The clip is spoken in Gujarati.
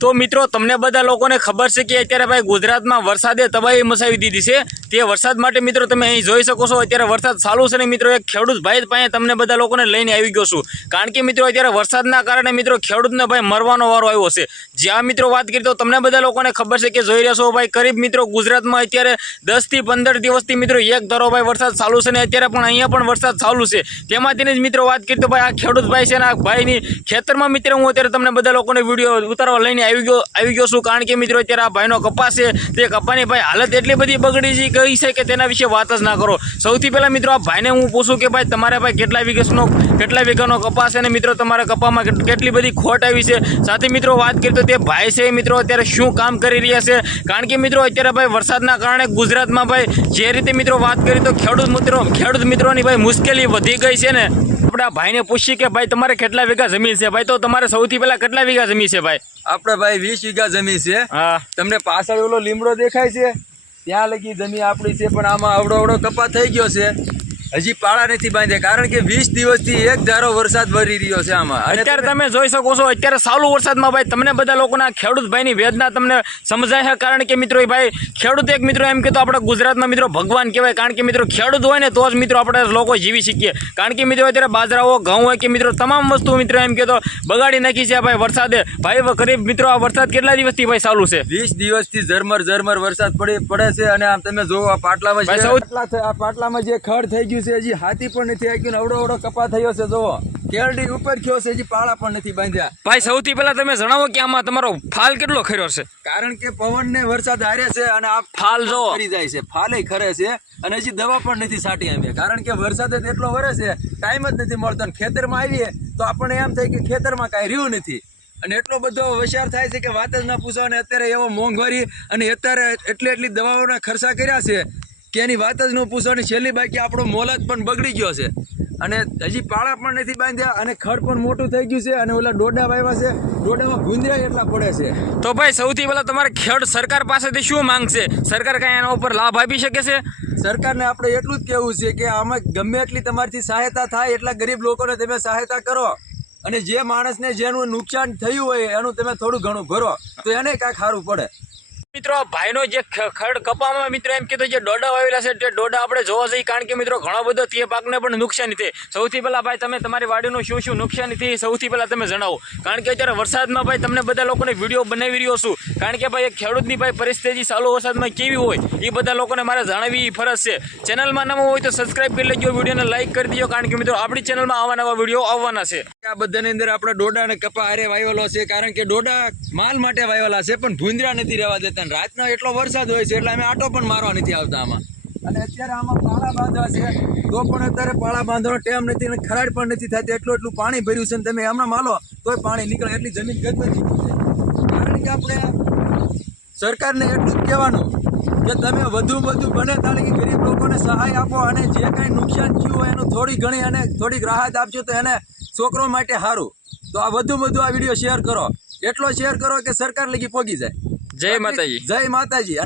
તો મિત્રો તમને બધા લોકોને ખબર છે કે અત્યારે ભાઈ ગુજરાતમાં વરસાદે તબાહી મચાવી દીધી છે। તે વરસાદ માટે મિત્રો તમે અહીં જોઈ શકો છો અત્યારે વરસાદ ચાલુ છે ને મિત્રો એક ખેડૂત ભાઈ પાસે તમને બધા લોકોને લઈને આવી ગયો છું। કારણ કે મિત્રો અત્યારે વરસાદના કારણે મિત્રો ખેડૂતને ભાઈ મરવાનો વારો આવ્યો છે। જ્યાં મિત્રો વાત કરી તો તમને બધા લોકોને ખબર છે કે જોઈ રહ્યા છો ભાઈ કરીબ મિત્રો ગુજરાતમાં અત્યારે 10 થી 15 દિવસથી મિત્રો એક ધારો ભાઈ વરસાદ ચાલુ છે ને અત્યારે પણ અહીંયા પણ વરસાદ ચાલુ છે। તેમાંથી જ મિત્રો વાત કરી તો ભાઈ આ ખેડૂત ભાઈ છે ને આ ભાઈની ખેતરમાં મિત્રો હું અત્યારે તમને બધા લોકોને વિડીયો ઉતારવા લઈને આવી ગયો છું। કારણ કે મિત્રો અત્યારે આ ભાઈનો કપાસ છે તે કપાની ભાઈ હાલત એટલી બધી બગડી ગઈ છે કે તેના વિશે વાત જ ના કરો। સૌથી પહેલા મિત્રો આ ભાઈને હું પૂછું કે ભાઈ તમારે ભાઈ કેટલા વીઘાનો કપાસ છે અને મિત્રો તમારા કપામાં કેટલી બધી ખોટ આવી છે। સાથે મિત્રો વાત કરી તો તે ભાઈ છે મિત્રો અત્યારે શું કામ કરી રહ્યા છે। કારણ કે મિત્રો અત્યારે ભાઈ વરસાદના કારણે ગુજરાતમાં ભાઈ જે રીતે મિત્રો વાત કરી તો ખેડૂત મિત્રોની ભાઈ મુશ્કેલી વધી ગઈ છે ને આપણે ભાઈને પૂછીએ કે ભાઈ તમારે કેટલા વીઘા જમીન છે ભાઈ? તો તમારે સૌથી પહેલા કેટલા વીઘા જમીન છે ભાઈ? આપણે ભાઈ 20 વીઘા જમીન છે। હા, તમને પાછળ ઓલો લીમડો દેખાય છે ત્યાં લગી જમીન આપણી છે, પણ આમાં અવડો કપા થઈ ગયો છે, હજી પાળા નથી બાંધ્યા કારણ કે 20 દિવસથી એક ધારો વરસાદ વરી રહ્યો છે આમાં। અત્યારે તમે જોઈ શકો છો અત્યારે ચાલુ વરસાદમાં ભાઈ તમને બધા લોકોના ખેડૂત ભાઈની વેદના તમને સમજાય છે। કારણ કે મિત્રો ભાઈ ખેડૂત એક મિત્રો એમ કે તો આપણા ગુજરાતમાં મિત્રો ભગવાન કહેવાય। કારણ કે મિત્રો ખેડૂત હોય ને તો જ મિત્રો આપણે લોકો જીવી શકીએ। કારણ કે મિત્રો અત્યારે બાજરા હોય ઘઉં હોય કે મિત્રો તમામ વસ્તુ મિત્રો એમ કે તો બગાડી નાખી છે ભાઈ વરસાદે। ભાઈ ગરીબ મિત્રો આ વરસાદ કેટલા દિવસથી ભાઈ ચાલુ છે? 20 દિવસથી ઝરમર વરસાદ પડે છે। અને આમ તમે જોવો આ પાટલામાં જે ખડ થઈ ગયું છે, હજી હાથી પણ નથી આગ્યું, અવડો કપા થયો છે, જોવો કેરડી ઉપર થયો છે, હજી પાળા પણ નથી બાંધ્યા। ભાઈ સૌથી પહેલા તમે જણાવો કે આમાં તમારો ફાલ કેટલો ખર્યો છે? કારણ કે પવન ને વરસાદ હારે છે અને આ ફાલ જો કરી જાય છે, ફાલે ખરે છે અને હજી દવા પણ નથી છાંટી અમે। કારણ કે વરસાદ એટલો વરે છે, ટાઈમ જ નથી મળતો। ખેતરમાં આવીએ તો આપણને એમ થાય કે ખેતરમાં કાંઈ રહ્યું નથી અને એટલો બધો વસાર થાય છે કે વાત જ ના પૂછો। અને અત્યારે એવો મોંઘવારી અને અત્યારે એટલી દવાઓના ખર્ચા કર્યા છે કે એની વાત જ ન પૂછો। અને છેલ્લી બાકી આપણો મોલત પણ બગડી ગયો છે અને હજી પાળા પણ નથી બાંધ્યા અને ખડ પણ મોટું થઈ ગયું છે અને ઓલા ડોડા વાવ્યા છે, ડોડામાં ભૂંદરા એટલા પડે છે। તો ભાઈ સૌથી પહેલા તમારે સરકાર પાસેથી શું માંગશે? સરકાર કઈ એના ઉપર લાભ આપી શકે છે? સરકારને આપણે એટલું જ કહેવું છે કે આમાં ગમે એટલી તમારીથી સહાયતા થાય એટલા ગરીબ લોકોને તમે સહાયતા કરો અને જે માણસને જેનું નુકસાન થયું હોય એનું તમે થોડું ઘણું ભરો તો એને કાંઈક સારું પડે। મિત્રો ભાઈનો જે ખડ કપામાં મિત્રો એમ કીધું જે ડોડા વાવેલા છે તે ડોડા આપણે જોવા જઈએ। કારણ કે મિત્રો ઘણો બધો તે પાકને પણ નુકસાની થઈ। સૌથી પહેલા ભાઈ તમે તમારી વાડીનું શું નુકસાની થઈ સૌથી પહેલા તમે જણાવો। કારણ કે અત્યારે વરસાદમાં ભાઈ તમને બધા લોકોને વિડીયો બનાવી રહ્યો છું। કારણ કે ભાઈ એક ખેડૂતની ભાઈ પરિસ્થિતિ ચાલુ વરસાદમાં કેવી હોય એ બધા લોકોને મારે જાણવી ફરજ છે। ચેનલમાં નવો હોય તો સબસ્ક્રાઇબ કરી લેજો, વિડીયોને લાઇક કરી દેજો। કારણ કે મિત્રો આપણી ચેનલમાં આવા નવા વિડીયો આવવાના છે। આ બધાની અંદર આપણે ડોડા અને કપા હારે વાવેલો છે કારણ કે ડોડા માલ માટે વાવેલા છે પણ ભૂંદરા નથી રહેવા દેતા। રાતનો એટલો વરસાદ હોય છે એટલે અમે આટો પણ મારવા નથી આવતા આમાં। અને અત્યારે આમાં પાળા બાંધવા છે તો પણ અત્યારે પાળા બાંધવાનો ટાઈમ નથી અને ખરાડ પણ નથી થતી। એટલું પાણી ભર્યું છે ને તમે હમણાં માલો તોય પાણી નીકળે એટલી જમીન ગદબદી છે। કારણ કે આપણે સરકારને એટલું જ કહેવાનું કે તમે વધુ બને તાણે કે ગરીબ લોકોને સહાય આપો અને જે કાંઈ નુકસાન થયું હોય એનું થોડી ઘણી અને થોડીક રાહત આપજો તો એને છોકરો માટે સારું। તો આ વધુ આ વિડીયો શેર કરો, એટલો શેર કરો કે સરકાર લગી પહોંચી જાય। જય માતાજી, જય માતાજી।